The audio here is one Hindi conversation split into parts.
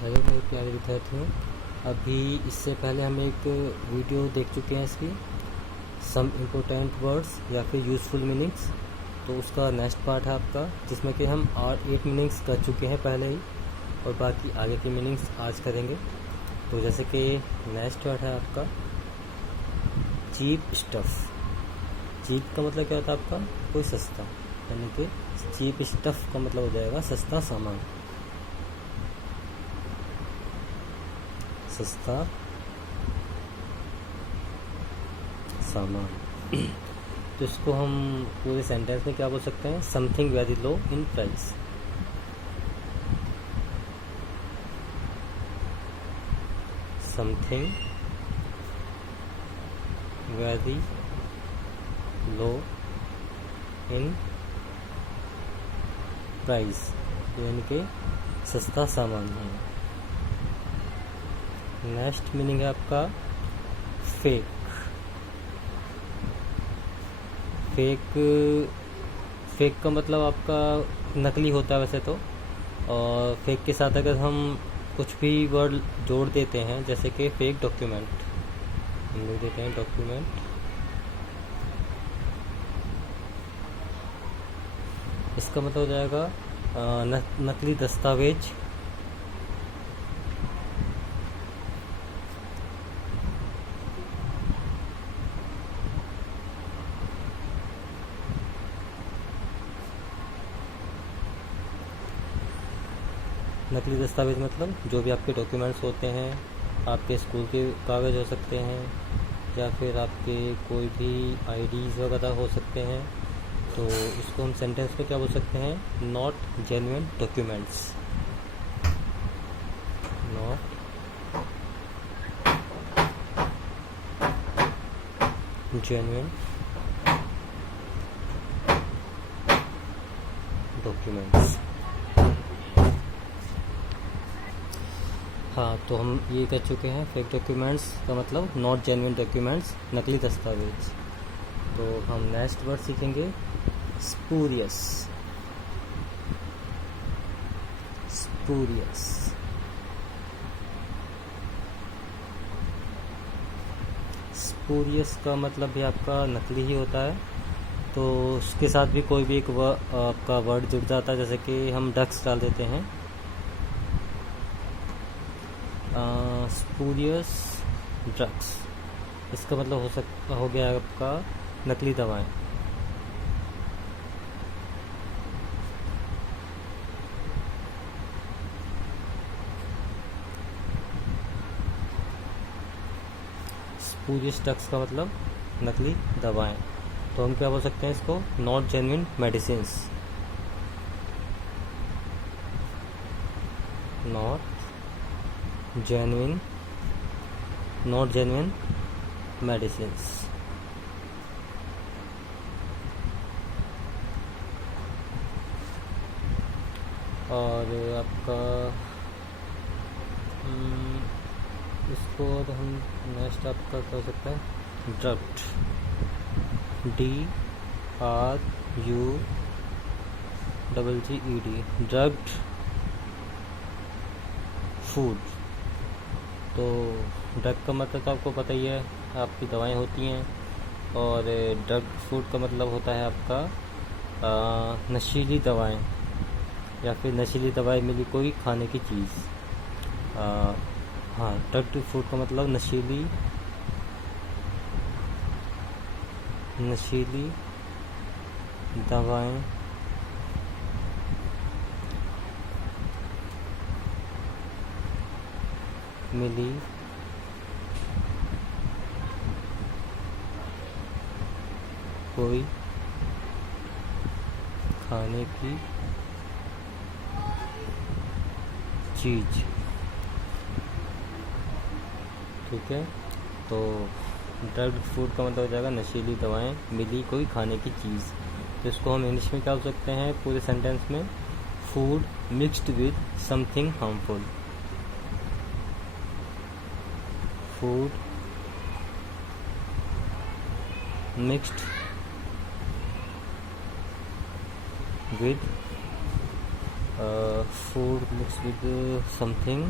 हेलो मेरे प्यारे विद्यार्थियों, अभी इससे पहले हम एक वीडियो देख चुके हैं इसकी सम इम्पोर्टेंट वर्ड्स या फिर यूज़फुल मीनिंग्स। तो उसका नेक्स्ट पार्ट है आपका, जिसमें कि हम 8 मीनिंग्स कर चुके हैं पहले ही और बाकी आगे की मीनिंग्स आज करेंगे। तो जैसे कि नेक्स्ट वर्ड है आपका चीप स्टफ़। चीप का मतलब क्या होता है आपका? कोई सस्ता, यानी कि चीप स्टफ़ का मतलब हो जाएगा सस्ता सामान, सस्ता सामान। तो इसको हम पूरे सेंटेंस में क्या बोल सकते हैं? Something very low in price. Something very low in price, यानी कि सस्ता सामान है। नेक्स्ट मीनिंग है आपका फेक। फेक का मतलब आपका नकली होता है वैसे तो। और फेक के साथ अगर हम कुछ भी वर्ड जोड़ देते हैं, जैसे कि फेक डॉक्यूमेंट, हम लिख देते हैं डॉक्यूमेंट। इसका मतलब हो जाएगा नकली दस्तावेज। नकली दस्तावेज मतलब जो भी आपके डॉक्यूमेंट्स होते हैं, आपके स्कूल के कागज़ हो सकते हैं या फिर आपके कोई भी आईडीज़ वगैरह हो सकते हैं। तो इसको हम सेंटेंस में क्या बोल सकते हैं? Not genuine documents. Not genuine documents. हाँ, तो हम ये कह चुके हैं फेक डॉक्यूमेंट्स का मतलब नॉट जेन्युइन डॉक्यूमेंट्स, नकली दस्तावेज। तो हम नेक्स्ट वर्ड सीखेंगे स्पूरियस। स्पूरियस स्पूरियस का मतलब भी आपका नकली ही होता है। तो उसके साथ भी कोई भी एक आपका वर्ड जुड़ जाता है, जैसे कि हम डक्स डाल देते हैं। स्पूरियस ड्रग्स, इसका मतलब हो गया आपका नकली दवाएं। स्पूरियस ड्रग्स का मतलब नकली दवाएं। तो हम क्या बोल सकते हैं इसको? Not genuine medicines. Not genuine medicines. और आपका इसको और हम नेक्स्ट आपका क्या हो सकता है? ड्रग्ड। DRUGGED, drugged food. तो ड्रग का मतलब तो आपको पता ही है, आपकी दवाएं होती हैं। और ड्रग फूड का मतलब होता है आपका नशीली दवाएं या फिर नशीली दवाई मिली कोई खाने की चीज़। हाँ, ड्रग फूड का मतलब नशीली दवाएं मिली कोई खाने की चीज़। ठीक है, तो ड्रग फूड का मतलब हो जाएगा नशीली दवाएं मिली कोई खाने की चीज़। तो इसको हम इंग्लिश में क्या बोल सकते हैं पूरे सेंटेंस में? Food mixed with something harmful. Food mixed with food mixed with something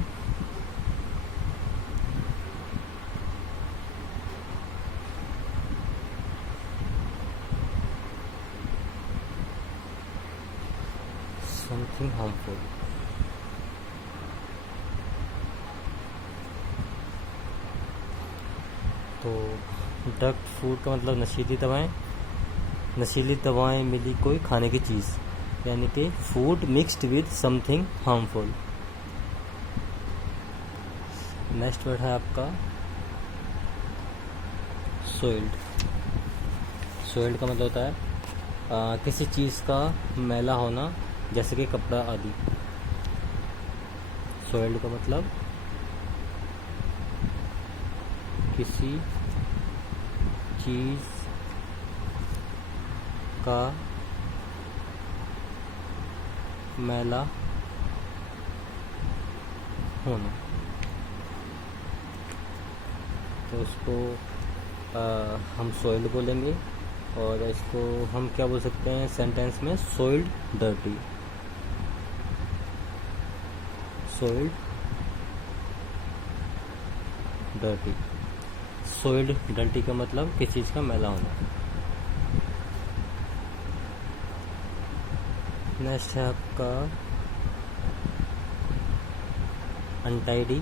something harmful. तो ड्रग फूड का मतलब नशीली दवाएं, नशीली दवाएं मिली कोई खाने की चीज़, यानी कि food mixed with something harmful. Next word है आपका सोइल्ड। सोइल्ड का मतलब होता है किसी चीज़ का मैला होना, जैसे कि कपड़ा आदि। सोइल्ड का मतलब किसी चीज़ का मैला होना। तो इसको हम सोइल्ड बोलेंगे, और इसको हम क्या बोल सकते हैं सेंटेंस में, सोइल्ड डर्टी। सोइल्ड डर्टी। सोइल्ड डर्टी का मतलब किसी चीज़ का मैला होना। नेक्स्ट है आपका अनटाइडी।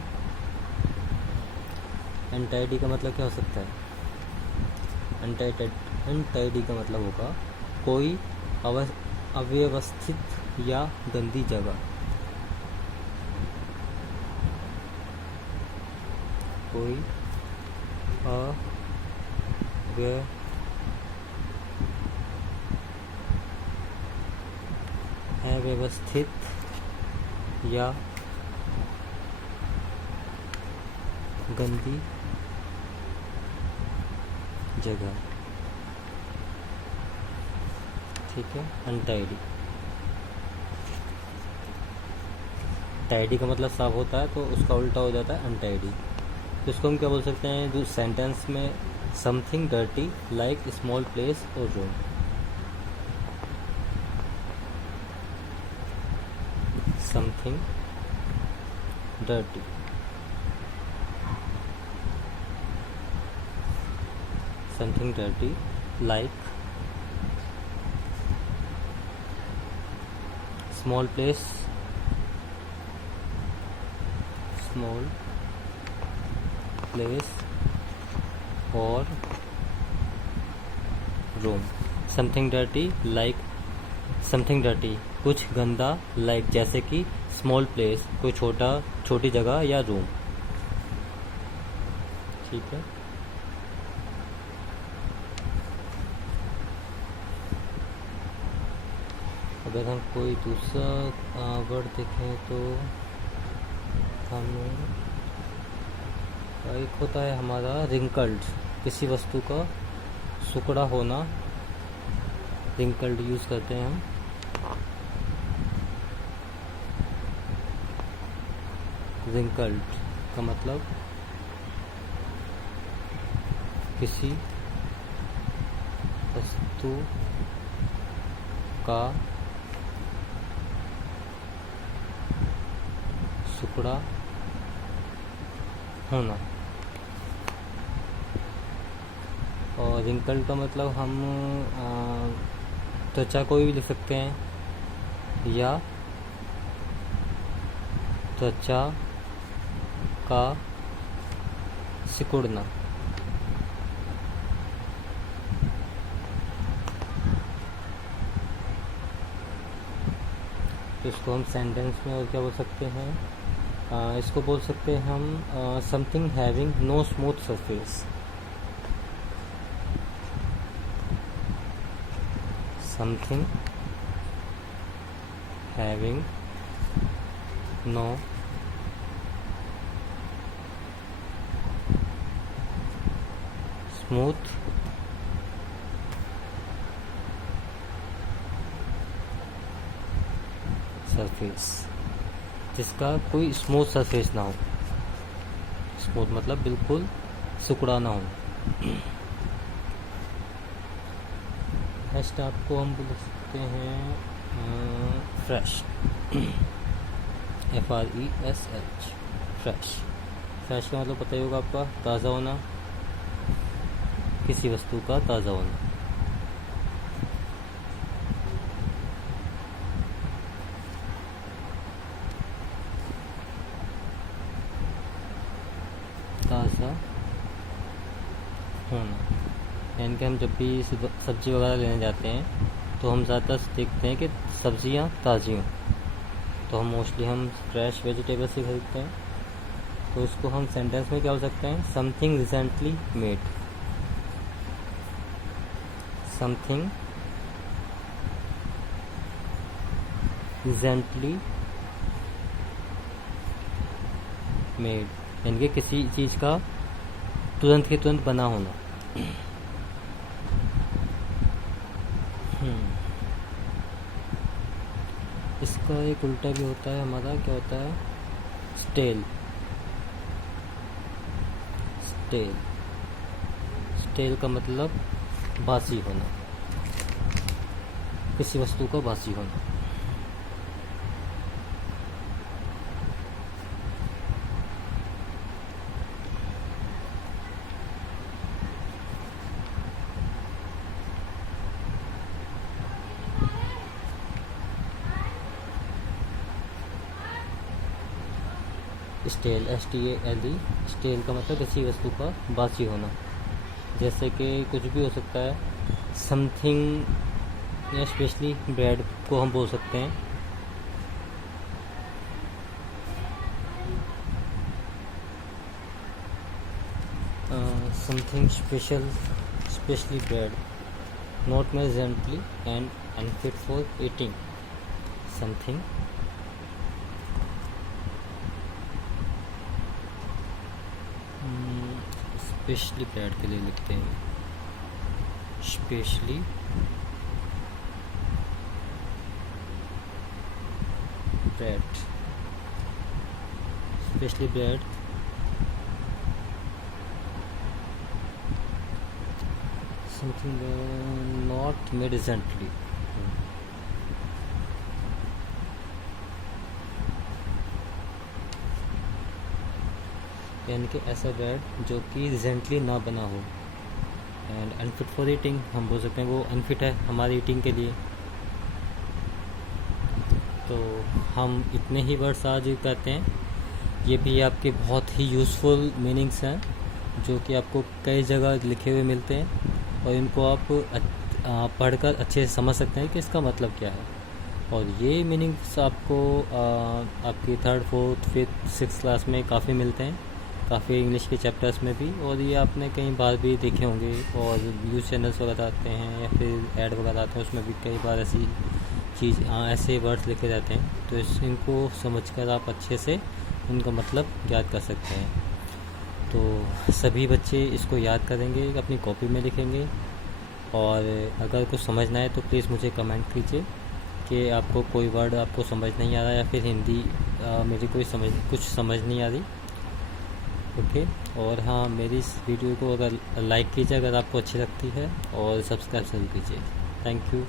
अनटाइडी का मतलब क्या हो सकता है? अनटाइडी का मतलब होगा कोई अव्यवस्थित या गंदी जगह। कोई अव्यवस्थित या गंदी जगह, ठीक है, अनटाइडी। टाइडी का मतलब साफ होता है, तो उसका उल्टा हो जाता है अनटाइडी। तो इसको हम क्या बोल सकते हैं जो सेंटेंस में, something dirty like small place और room. Something dirty, something dirty like small place, small place और room. Something dirty like, something dirty कुछ गंदा, लाइक जैसे कि, स्मॉल प्लेस कोई छोटी जगह या रूम, ठीक है। अगर हम कोई दूसरा वर्ड देखें तो हमें एक होता है हमारा रिंकल्ड, किसी वस्तु का सुकड़ा होना, रिंकल्ड यूज़ करते हैं हम। रिंकल्ड का मतलब किसी वस्तु का सुकड़ा होना। और रिंकल्ड का मतलब हम त्वचा को भी लिख सकते हैं, या त्वचा का सिकुड़ना। तो इसको हम सेंटेंस में और क्या बोल सकते हैं, इसको बोल सकते हैं हम something having no smooth surface. Something having no smooth surface, जिसका कोई स्मूथ सरफेस ना हो। स्मूथ मतलब बिल्कुल सिकुड़ा ना हो। नेक्स्ट आपको हम बोल सकते हैं फ्रेश। FRESH, fresh. फ्रेश का मतलब पता ही होगा आपका, ताज़ा होना, किसी वस्तु का ताज़ा होना। ताज़ा होना, यानी कि हम जब भी सब्ज़ी वगैरह लेने जाते हैं तो हम ज़्यादातर देखते हैं कि सब्ज़ियाँ ताज़ी हों, तो हम फ्रेश वेजिटेबल्स ही खरीदते हैं। तो इसको हम सेंटेंस में क्या हो सकते हैं, something recently made, something recently made, यानी कि किसी चीज़ का तुरंत के तुरंत बना होना। इसका एक उल्टा भी होता है हमारा, क्या होता है, स्टेल। स्टेल स्टेल का मतलब बासी होना, किसी वस्तु का बासी होना। स्टेल, STALE, स्टेल का मतलब किसी वस्तु का बासी होना। जैसे कि कुछ भी हो सकता है, समथिंग, या स्पेशली ब्रेड को हम बोल सकते हैं। Something specially bread, not made recently and unfit for eating. Something specially bread के लिए लिखते हैं, specially bread, specially bread something not made recently. यानी कि ऐसा ब्रेड जो कि रिसेंटली ना बना हो। एंड अनफिट फॉर ईटिंग, हम बोल सकते हैं वो अनफिट है हमारी ईटिंग के लिए। तो हम इतने ही वर्ड्स आज कहते हैं, ये भी आपके बहुत ही यूज़फुल मीनिंग्स हैं जो कि आपको कई जगह लिखे हुए मिलते हैं, और इनको आप पढ़कर अच्छे से समझ सकते हैं कि इसका मतलब क्या है। और ये मीनिंग्स आपको आपकी 3rd 4th 5th 6th class में काफ़ी मिलते हैं, काफ़ी इंग्लिश के चैप्टर्स में भी, और ये आपने कई बार भी देखे होंगे। और न्यूज़ चैनल्स वगैरह आते हैं या फिर ऐड वगैरह आते हैं, उसमें भी कई बार ऐसे वर्ड्स लिखे जाते हैं। तो इनको समझकर आप अच्छे से उनका मतलब याद कर सकते हैं। तो सभी बच्चे इसको याद करेंगे, अपनी कॉपी में लिखेंगे, और अगर कुछ समझना है तो प्लीज़ मुझे कमेंट कीजिए कि आपको कोई वर्ड आपको समझ नहीं आ रहा, या फिर हिंदी मेरी कुछ समझ नहीं आ रही। ओके। और हाँ, मेरी इस वीडियो को अगर लाइक कीजिए अगर आपको अच्छी लगती है, और सब्सक्राइब जरूर कीजिए। Thank you.